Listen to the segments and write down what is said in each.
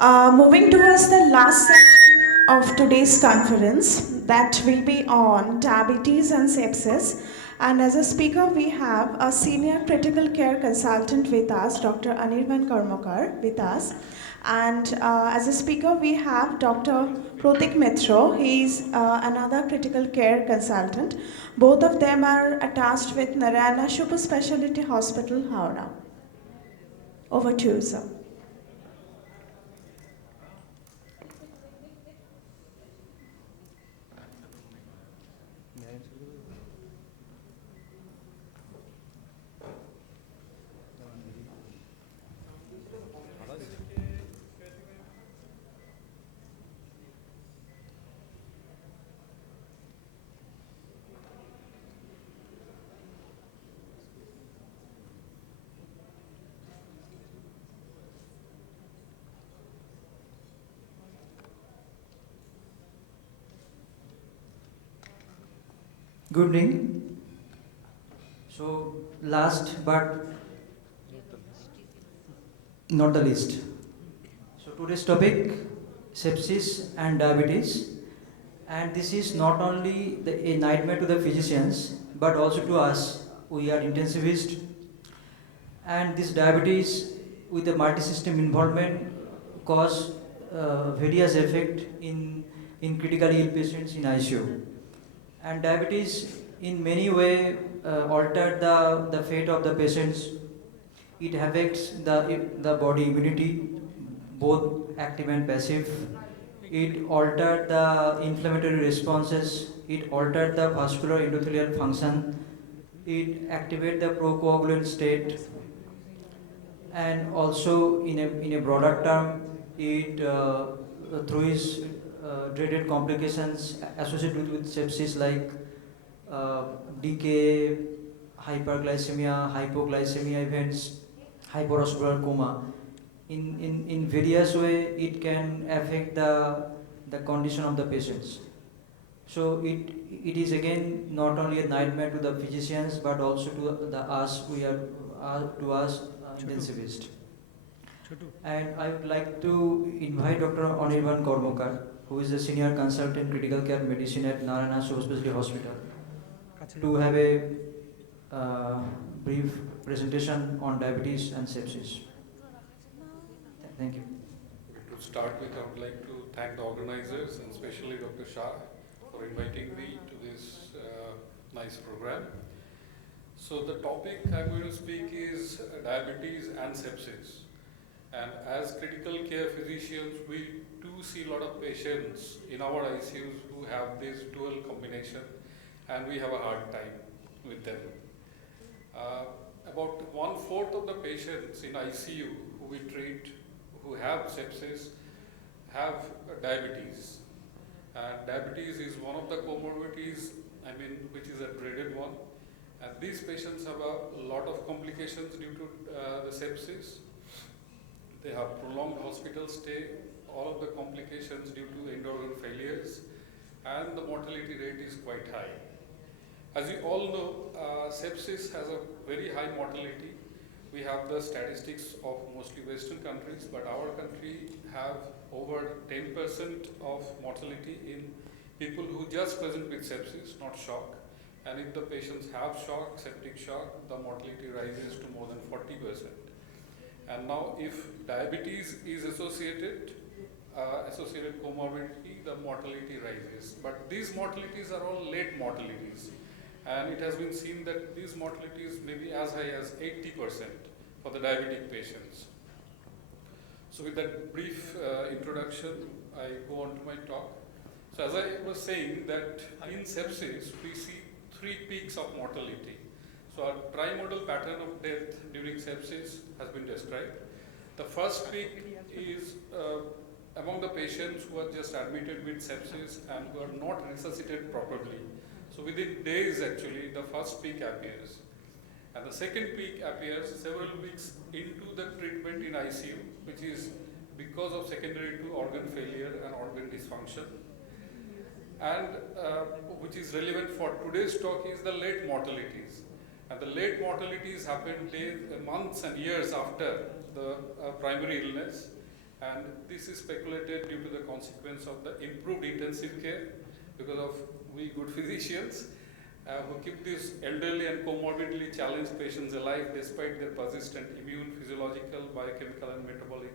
Moving towards the last section of today's conference, that will be on diabetes and sepsis. And as a speaker, we have a senior critical care consultant with us, Dr. Anirban Karmakar, with us. And as a speaker, we have Dr. Protik Mitro. He is another critical care consultant. Both of them are attached with Narayana Super Specialty Hospital, Howrah. Over to you, sir. Good evening. So, last but not the least. So, today's topic sepsis and diabetes. And this is not only a nightmare to the physicians but also to us. We are intensivists, and this diabetes with the multi-system involvement cause various effect in critically ill patients in ICU. And diabetes in many way alter the fate of the patients. It affects the body immunity, both active and passive. It altered the inflammatory responses. It altered the vascular endothelial function. It activated the procoagulant state, and also in a broader term, it through its dreaded complications associated with sepsis like uh, decay, hyperglycemia, hypoglycemia events, hyperosmolar coma. In various way, it can affect the condition of the patients. So it is again not only a nightmare to the physicians but also to the us we are to us intensivists. And I would like to invite Dr. Anirban Karmakar, who is a senior consultant critical care medicine at Narayana Super Specialty Hospital, to have a brief presentation on diabetes and sepsis. Thank you. To start with, I would like to thank the organizers and especially Dr. Shah for inviting me to this nice program. So the topic I'm going to speak is diabetes and sepsis. And as critical care physicians, we do see a lot of patients in our ICUs who have this dual combination, and we have a hard time with them. About 1/4 of the patients in ICU who we treat who have sepsis have diabetes. And diabetes is one of the comorbidities, which is a dreaded one. And these patients have a lot of complications due to the sepsis. They have prolonged hospital stay, all of the complications due to end organ failures, and the mortality rate is quite high. As you all know, sepsis has a very high mortality. We have the statistics of mostly Western countries, but our country have over 10% of mortality in people who just present with sepsis, not shock. And if the patients have shock, septic shock, the mortality rises to more than 40%. And now if diabetes is associated comorbidity, the mortality rises. But these mortalities are all late mortalities. And it has been seen that these mortalities may be as high as 80% for the diabetic patients. So with that brief introduction, I go on to my talk. So as I was saying that in sepsis, we see 3 peaks of mortality. So our trimodal pattern of death during sepsis has been described. The first peak is among the patients who are just admitted with sepsis and who are not resuscitated properly. So within days actually the first peak appears. And the second peak appears several weeks into the treatment in ICU, which is because of secondary to organ failure and organ dysfunction. And which is relevant for today's talk is the late mortalities. And the late mortalities happen days, months and years after the primary illness. And this is speculated due to the consequence of the improved intensive care because of we good physicians who keep these elderly and comorbidly challenged patients alive despite their persistent immune, physiological, biochemical and metabolic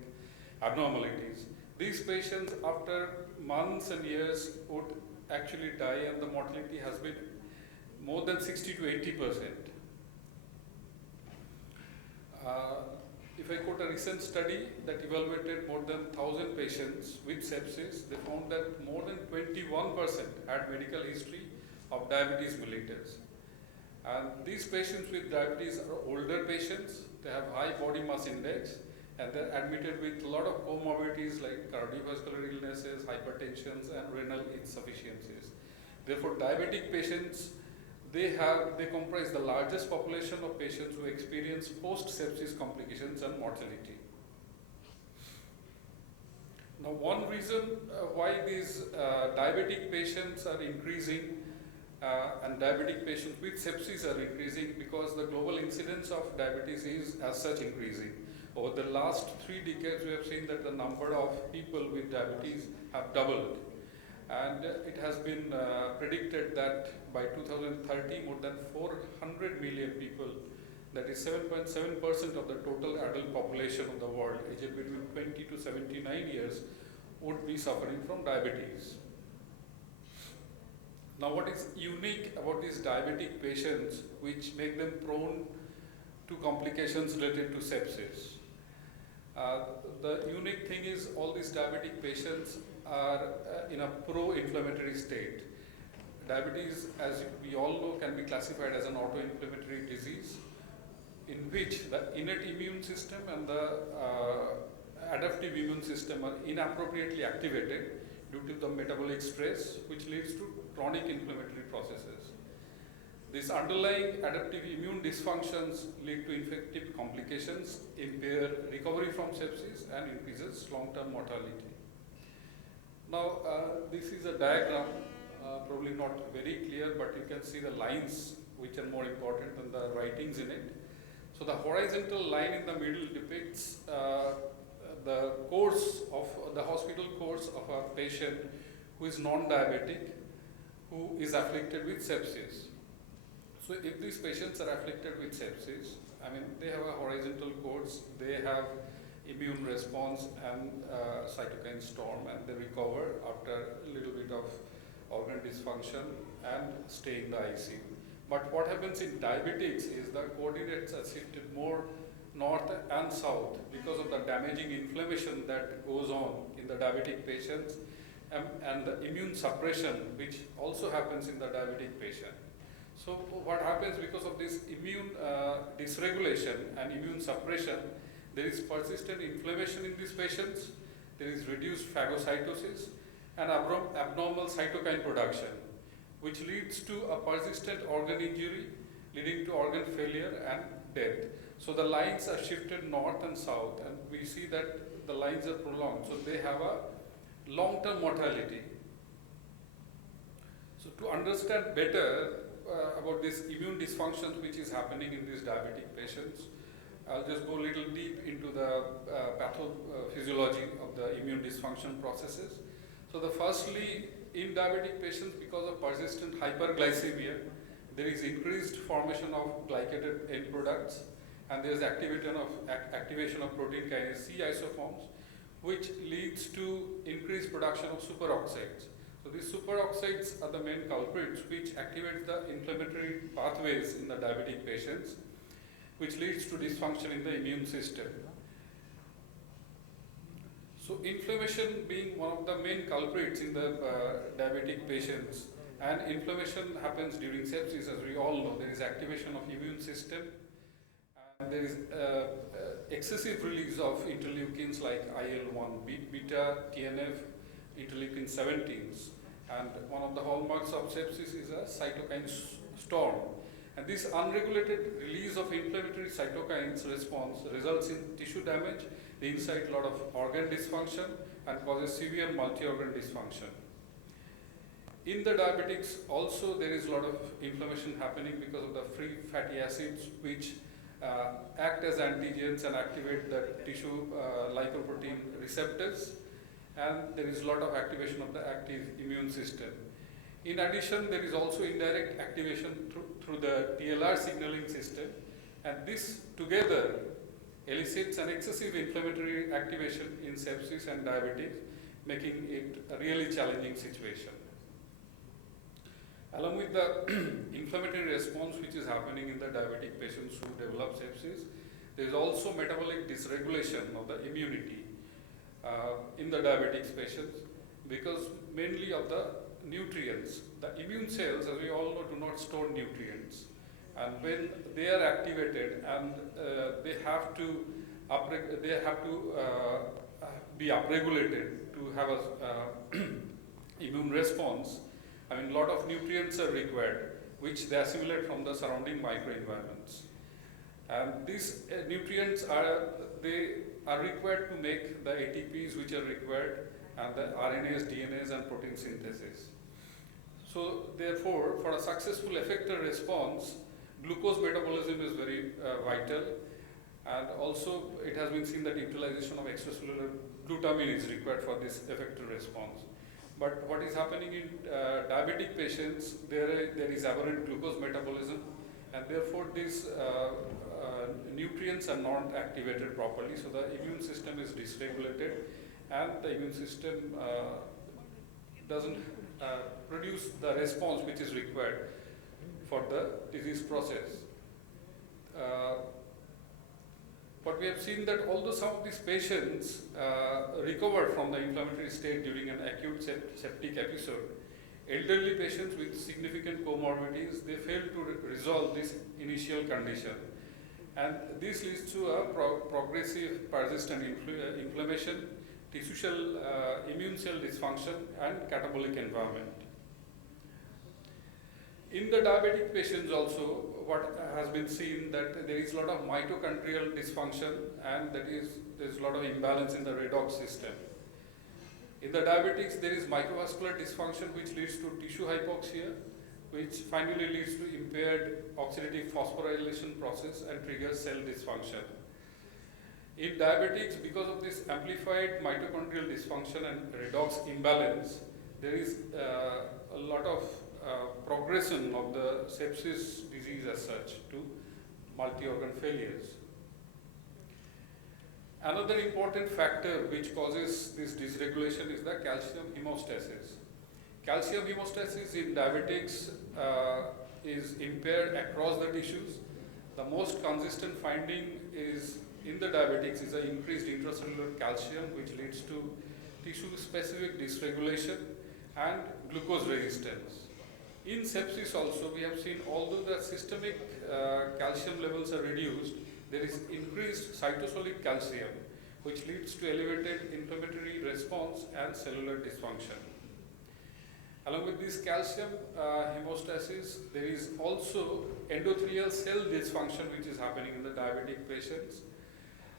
abnormalities. These patients after months and years would actually die, and the mortality has been more than 60 to 80%. If I quote a recent study that evaluated more than 1,000 patients with sepsis, they found that more than 21% had medical history of diabetes mellitus. And these patients with diabetes are older patients, they have high body mass index, and they're admitted with a lot of comorbidities like cardiovascular illnesses, hypertensions, and renal insufficiencies. Therefore, diabetic patients, they comprise the largest population of patients who experience post-sepsis complications and mortality. Now, one reason why these diabetic patients are increasing and diabetic patients with sepsis are increasing because the global incidence of diabetes is as such increasing. Over the last 3 decades, we have seen that the number of people with diabetes have doubled. And it has been predicted that by 2030, more than 400 million people, that is 7.7% of the total adult population of the world, aged between 20 to 79 years, would be suffering from diabetes. Now, what is unique about these diabetic patients which make them prone to complications related to sepsis? The unique thing is all these diabetic patients are in a pro-inflammatory state. Diabetes, as we all know, can be classified as an auto-inflammatory disease in which the innate immune system and the adaptive immune system are inappropriately activated due to the metabolic stress, which leads to chronic inflammatory processes. These underlying adaptive immune dysfunctions lead to infective complications, impair recovery from sepsis, and increases long-term mortality. Now, this is a diagram, probably not very clear, but you can see the lines which are more important than the writings in it. So the horizontal line in the middle depicts the course of the hospital course of a patient who is non-diabetic, who is afflicted with sepsis. So if these patients are afflicted with sepsis, I mean, they have a horizontal course, they have immune response and cytokine storm, and they recover after a little bit of organ dysfunction and stay in the ICU. But what happens in diabetics is the coordinates are shifted more north and south because of the damaging inflammation that goes on in the diabetic patients and the immune suppression which also happens in the diabetic patient. So what happens because of this immune dysregulation and immune suppression, there is persistent inflammation in these patients, there is reduced phagocytosis and abnormal cytokine production, which leads to a persistent organ injury leading to organ failure and death. So the lines are shifted north and south, and we see that the lines are prolonged, so they have a long-term mortality. So to understand better about this immune dysfunction which is happening in these diabetic patients, I'll just go a little deep into the pathophysiology of the immune dysfunction processes. So firstly, in diabetic patients, because of persistent hyperglycemia, there is increased formation of glycated end products, and there is activation of protein kinase C isoforms, which leads to increased production of superoxides. So these superoxides are the main culprits which activate the inflammatory pathways in the diabetic patients, which leads to dysfunction in the immune system. So inflammation being one of the main culprits in the diabetic patients, and inflammation happens during sepsis, as we all know. There is activation of immune system, and there is excessive release of interleukins like IL-1, beta, TNF, interleukin 17s, and one of the hallmarks of sepsis is a cytokine storm. And this unregulated release of inflammatory cytokines response results in tissue damage. They incite a lot of organ dysfunction and causes severe multi-organ dysfunction. In the diabetics also there is a lot of inflammation happening because of the free fatty acids which act as antigens and activate the tissue lipoprotein receptors, and there is a lot of activation of the active immune system. In addition, there is also indirect activation through the TLR signaling system, and this together elicits an excessive inflammatory activation in sepsis and diabetes, making it a really challenging situation. Along with the inflammatory response which is happening in the diabetic patients who develop sepsis, there is also metabolic dysregulation of the immunity in the diabetic patients, because mainly of the nutrients. The immune cells, as we all know, do not store nutrients, and when they are activated and they have to be upregulated to have a immune response. I mean, a lot of nutrients are required, which they assimilate from the surrounding microenvironments. And these nutrients are required to make the ATPs which are required, and the RNAs, DNAs, and protein synthesis. So therefore, for a successful effector response, glucose metabolism is very vital, and also it has been seen that utilization of extracellular glutamine is required for this effector response. But what is happening in diabetic patients, there is aberrant glucose metabolism, and therefore these nutrients are not activated properly, so the immune system is dysregulated, and the immune system doesn't produce the response which is required for the disease process. But we have seen that although some of these patients recover from the inflammatory state during an acute septic episode, elderly patients with significant comorbidities, they fail to resolve this initial condition. And this leads to a progressive persistent inflammation, tissue cell, immune cell dysfunction, and catabolic environment. In the diabetic patients also, what has been seen that there is a lot of mitochondrial dysfunction, and there's a lot of imbalance in the redox system. In the diabetics, there is microvascular dysfunction which leads to tissue hypoxia, which finally leads to impaired oxidative phosphorylation process and triggers cell dysfunction. In diabetics, because of this amplified mitochondrial dysfunction and redox imbalance, there is a lot of progression of the sepsis disease as such to multi-organ failures. Another important factor which causes this dysregulation is the calcium hemostasis. Calcium hemostasis in diabetics is impaired across the tissues. The most consistent finding is in the diabetics is an increased intracellular calcium, which leads to tissue-specific dysregulation and glucose resistance. In sepsis also, we have seen, although the systemic calcium levels are reduced, there is increased cytosolic calcium, which leads to elevated inflammatory response and cellular dysfunction. Along with this calcium hemostasis, there is also endothelial cell dysfunction which is happening in the diabetic patients.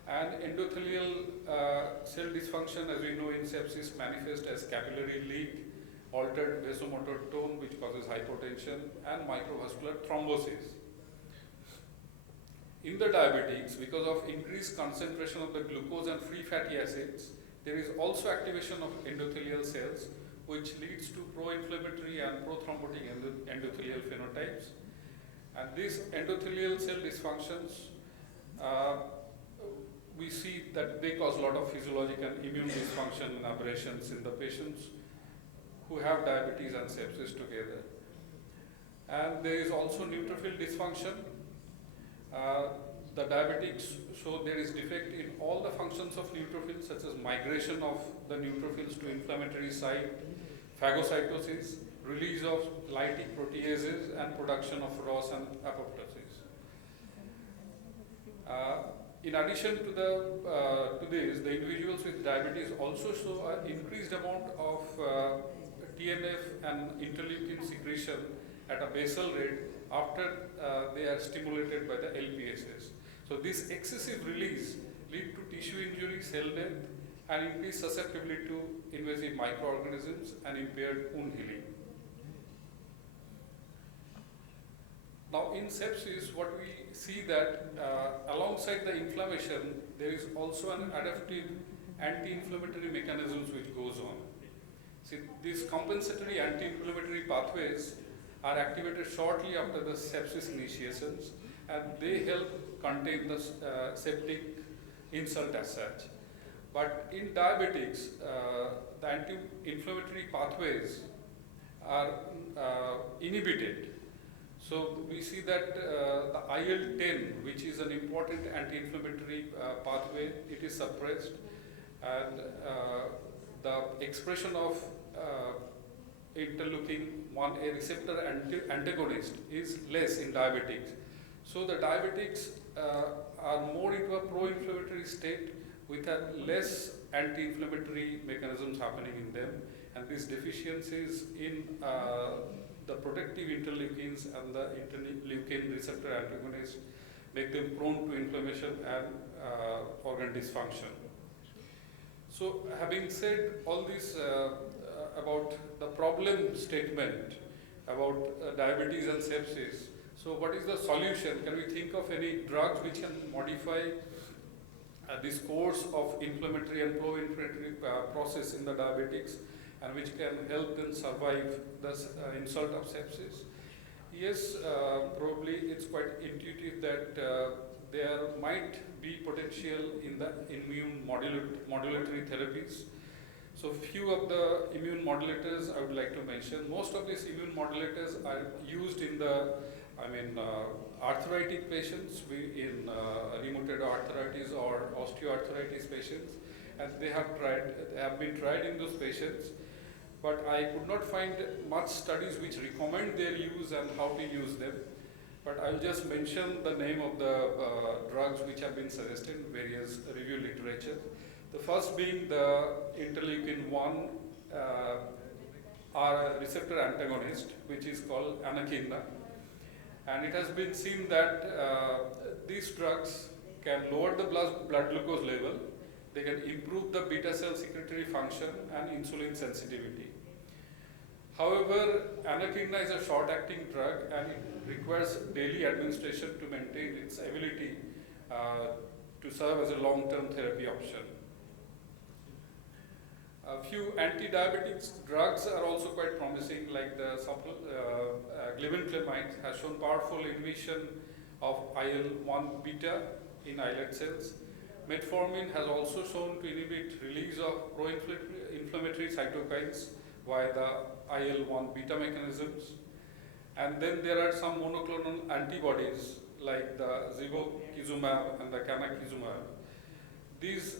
And endothelial cell dysfunction, as we know in sepsis, manifests as capillary leak, altered vasomotor tone which causes hypotension, and microvascular thrombosis. In the diabetics, because of increased concentration of the glucose and free fatty acids, there is also activation of endothelial cells, which leads to pro-inflammatory and pro-thrombotic endothelial phenotypes. And these endothelial cell dysfunctions, we see that they cause a lot of physiologic and immune dysfunction and aberrations in the patients who have diabetes and sepsis together. And there is also neutrophil dysfunction. The diabetics show there is defect in all the functions of neutrophils, such as migration of the neutrophils to inflammatory site, phagocytosis, release of lytic proteases, and production of ROS and apoptosis. In addition to this, the individuals with diabetes also show an increased amount of TNF and interleukin secretion at a basal rate after they are stimulated by the LPSs. So this excessive release leads to tissue injury, cell death, and increased susceptibility to invasive microorganisms and impaired wound healing. Now in sepsis, what we see that alongside the inflammation, there is also an adaptive anti-inflammatory mechanisms which goes on. See, these compensatory anti-inflammatory pathways are activated shortly after the sepsis initiations, and they help contain the septic insult as such. But in diabetics, the anti-inflammatory pathways are inhibited. So we see that the IL-10, which is an important anti-inflammatory pathway, it is suppressed, and the expression of interleukin-1A receptor antagonist is less in diabetics. So the diabetics are more into a pro-inflammatory state with a less anti-inflammatory mechanisms happening in them, and these deficiencies in the protective interleukins and the interleukin receptor antagonists make them prone to inflammation and organ dysfunction. So having said all this about the problem statement about diabetes and sepsis, so what is the solution? Can we think of any drugs which can modify this course of inflammatory and pro-inflammatory process in the diabetics, and which can help them survive the insult of sepsis? Yes, probably it's quite intuitive that there might be potential in the immune modulatory therapies. So few of the immune modulators I would like to mention. Most of these immune modulators are used in the arthritic patients, in rheumatoid arthritis or osteoarthritis patients, and they have been tried in those patients, but I could not find much studies which recommend their use and how to use them. But I'll just mention the name of the drugs which have been suggested in various review literature. The first being the interleukin-1 receptor antagonist, which is called anakinra. And it has been seen that these drugs can lower the blood glucose level, they can improve the beta cell secretory function and insulin sensitivity. However, anakinra is a short-acting drug and it requires daily administration to maintain its ability to serve as a long-term therapy option. A few anti-diabetic drugs are also quite promising, like the glibenclamide has shown powerful inhibition of IL-1 beta in islet cells. Metformin has also shown to inhibit release of pro-inflammatory cytokines via the IL-1 beta mechanisms. And then there are some monoclonal antibodies like the zivokizumab and the canakinumab. These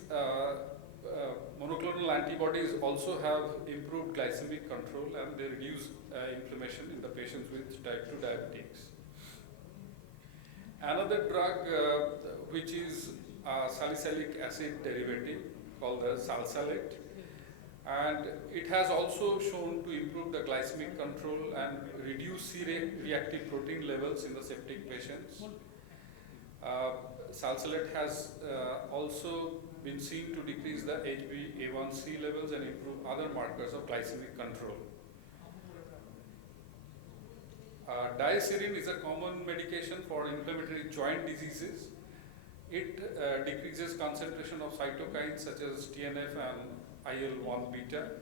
monoclonal antibodies also have improved glycemic control and they reduce inflammation in the patients with type 2 diabetics. Another drug which is a salicylic acid derivative called the salsalate, and it has also shown to improve the glycemic control and reduce C-reactive protein levels in the septic patients. Salsalate has also been seen to decrease the HbA1c levels and improve other markers of glycemic control. Diacerin is a common medication for inflammatory joint diseases. It decreases concentration of cytokines such as TNF and IL-1 beta.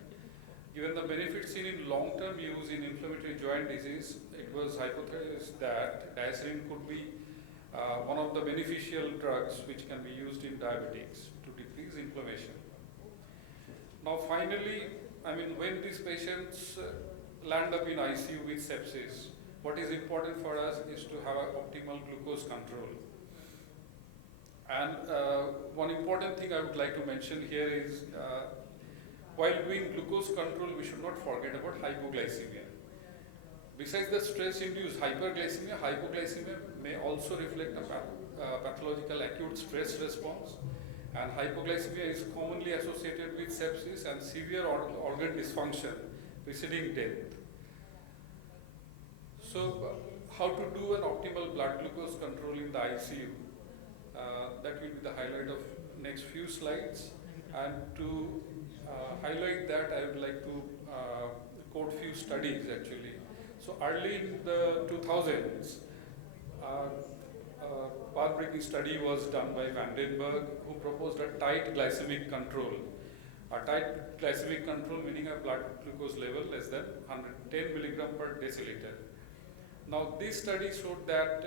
Given the benefits seen in long-term use in inflammatory joint disease, it was hypothesized that diacerin could be one of the beneficial drugs which can be used in diabetics to decrease inflammation. Now finally, when these patients land up in ICU with sepsis, what is important for us is to have an optimal glucose control. And one important thing I would like to mention here is while doing glucose control, we should not forget about hypoglycemia. Besides the stress-induced hyperglycemia, hypoglycemia may also reflect a pathological acute stress response, and hypoglycemia is commonly associated with sepsis and severe organ dysfunction preceding death. So, how to do an optimal blood glucose control in the ICU? That will be the highlight of next few slides. And to highlight that, I would like to quote few studies actually. So early in the 2000s, path-breaking study was done by Vandenberg, who proposed a tight glycemic control. A tight glycemic control meaning a blood glucose level less than 110 milligram per deciliter. Now, this study showed that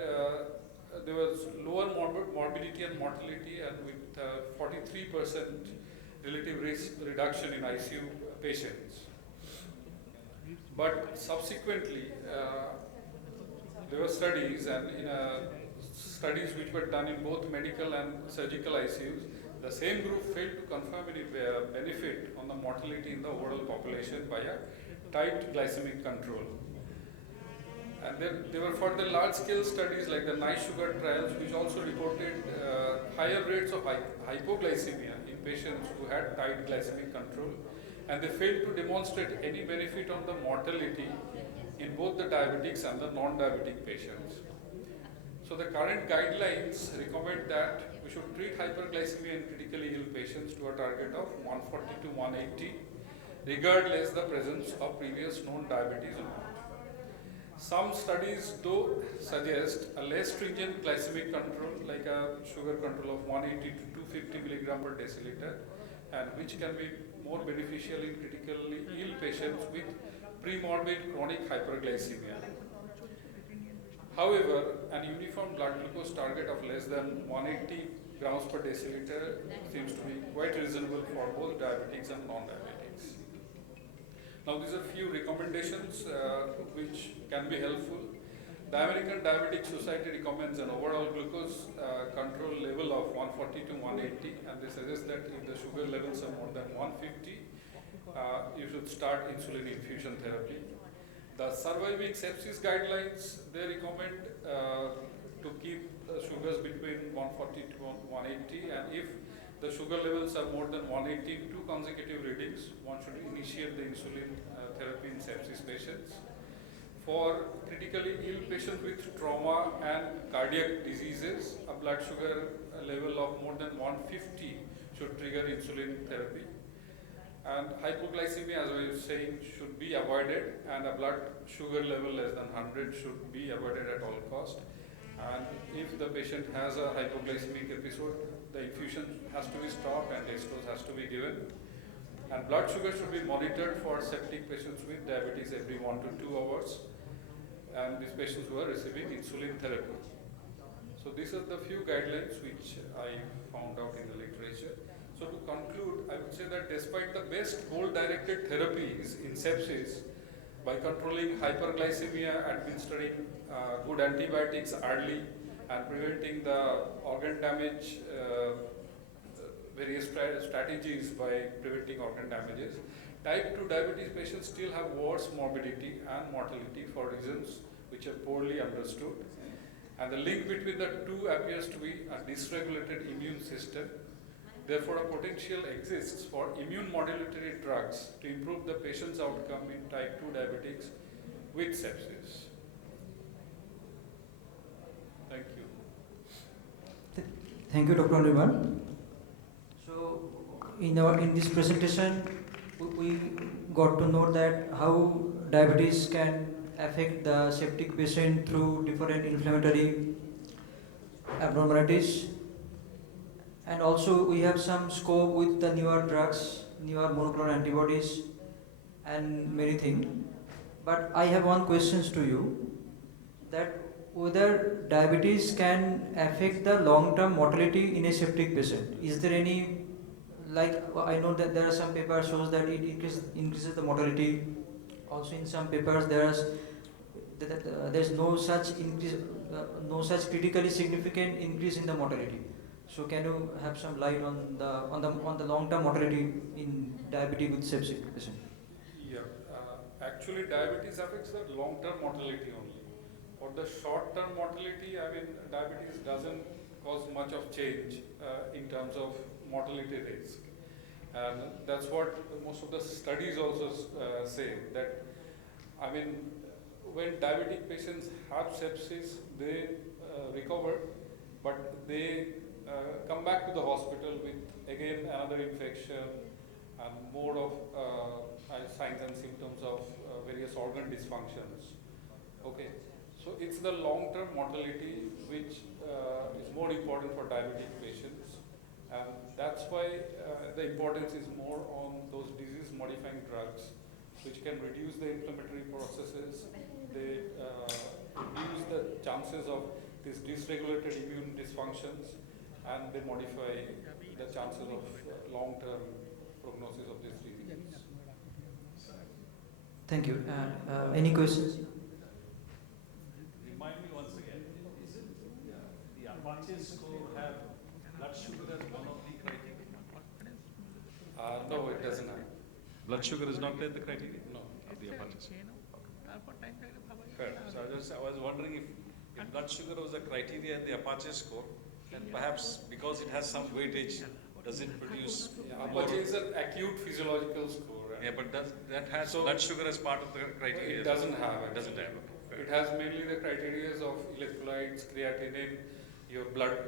there was lower morbidity and mortality, and with 43% relative risk reduction in ICU patients. But subsequently, there were studies, and in studies which were done in both medical and surgical ICUs, the same group failed to confirm any benefit on the mortality in the overall population by a tight glycemic control. And then there were further large-scale studies like the nice sugar trials, which also reported higher rates of hypoglycemia in patients who had tight glycemic control, and they failed to demonstrate any benefit on the mortality in both the diabetics and the non-diabetic patients. So the current guidelines recommend that we should treat hyperglycemia in critically ill patients to a target of 140 to 180, regardless the presence of previous known diabetes or not. Some studies though suggest a less stringent glycemic control, like a sugar control of 180 to 250 milligram per deciliter, and which can be more beneficial in critically ill patients with premorbid chronic hyperglycemia. However, an uniform blood glucose target of less than 180 grams per deciliter seems to be quite reasonable for both diabetics and non-diabetics. Now, these are few recommendations which can be helpful. The American Diabetic Society recommends an overall glucose control level of 140 to 180, and they suggest that if the sugar levels are more than 150, you should start insulin infusion therapy. The surviving sepsis guidelines, they recommend to keep sugars between 140 to 180, and if the sugar levels are more than 180 in 2 consecutive readings, one should initiate the insulin therapy in sepsis patients. For critically ill patients with trauma and cardiac diseases, a blood sugar level of more than 150 should trigger insulin therapy. And hypoglycemia, as I was saying, should be avoided, and a blood sugar level less than 100 should be avoided at all cost. And if the patient has a hypoglycemic episode, the infusion has to be stopped and dextrose has to be given. And blood sugar should be monitored for septic patients with diabetes every 1 to 2 hours, and these patients who are receiving insulin therapy. So these are the few guidelines which I found out in the literature. So to conclude, I would say that despite the best goal-directed therapies in sepsis, by controlling hyperglycemia, administering good antibiotics early, and preventing the organ damage, various strategies by preventing organ damages, type 2 diabetes patients still have worse morbidity and mortality for reasons which are poorly understood. And the link between the two appears to be a dysregulated immune system. Therefore, a potential exists for immune modulatory drugs to improve the patient's outcome in type 2 diabetics with sepsis. Thank you. Thank you, Dr. Anirban. So, in this presentation, we got to know that how diabetes can affect the septic patient through different inflammatory abnormalities, and also we have some scope with the newer drugs, newer monoclonal antibodies, and many things. But I have one question to you, that whether diabetes can affect the long-term mortality in a septic patient. Is there any, like I know that there are some papers shows that it increases the mortality. Also in some papers there's no such increase, no such critically significant increase in the mortality. So can you have some light on the long-term mortality in diabetes with septic patient? Yeah, actually diabetes affects the long-term mortality only. For the short-term mortality, I mean, diabetes doesn't cause much of change in terms of mortality risk. And that's what most of the studies also say, that, I mean, when diabetic patients have sepsis, they recover, but they come back to the hospital with again another infection and more of signs and symptoms of various organ dysfunctions. Okay, So it's the long-term mortality which is more important for diabetic patients, and that's why the importance is more on those disease-modifying drugs, which can reduce the inflammatory processes. They reduce the chances of these dysregulated immune dysfunctions, and they modify the chances of long-term prognosis of this disease. Thank you. Any questions? Remind me once again, is it the Apache score have blood sugar as one of the criteria? No, it doesn't have. Blood sugar is not there in the criteria? No. Of the Apache score. Fair. So I was wondering if blood sugar was a criteria in the Apache score, then perhaps because it has some weightage, does it produce more? Apache is an acute physiological score. Yeah, but that has blood sugar as part of the criteria? It doesn't have. It doesn't have. Okay. It has mainly the criteria of electrolytes, creatinine, your blood,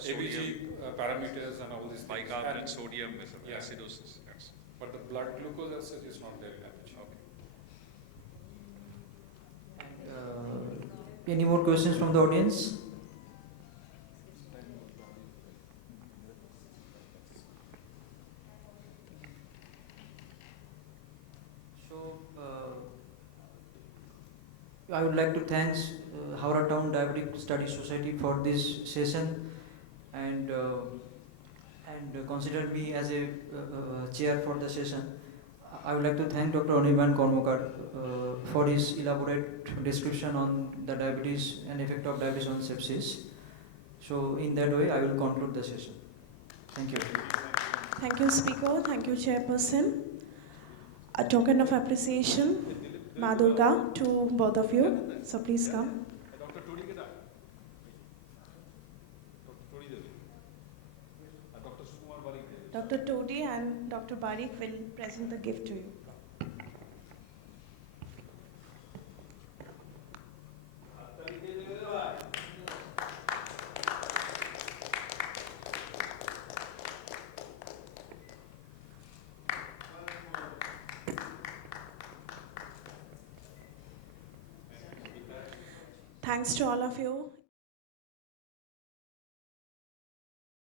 ABG parameters and all these things. Bicarbonate, sodium, yeah. acidosis. Yes. But the blood glucose as such is not there in Apache. Uh, any more questions from the audience? So, I would like to thank Howrah Town Diabetic Study Society for this session and consider me as a chair for the session. I would like to thank Dr. Anirban Karmakar for his elaborate description on the diabetes and effect of diabetes on sepsis. So in that way, I will conclude the session. Thank you. Thank you, Speaker. Thank you, Chairperson. A token of appreciation, Madurga, to both of you. So please come. Dr. Todi ke Dr. Todi Devi. Dr. Sukumar Bari. Dr. Todi and Dr. Barik will present the gift to you. Thanks to all of you.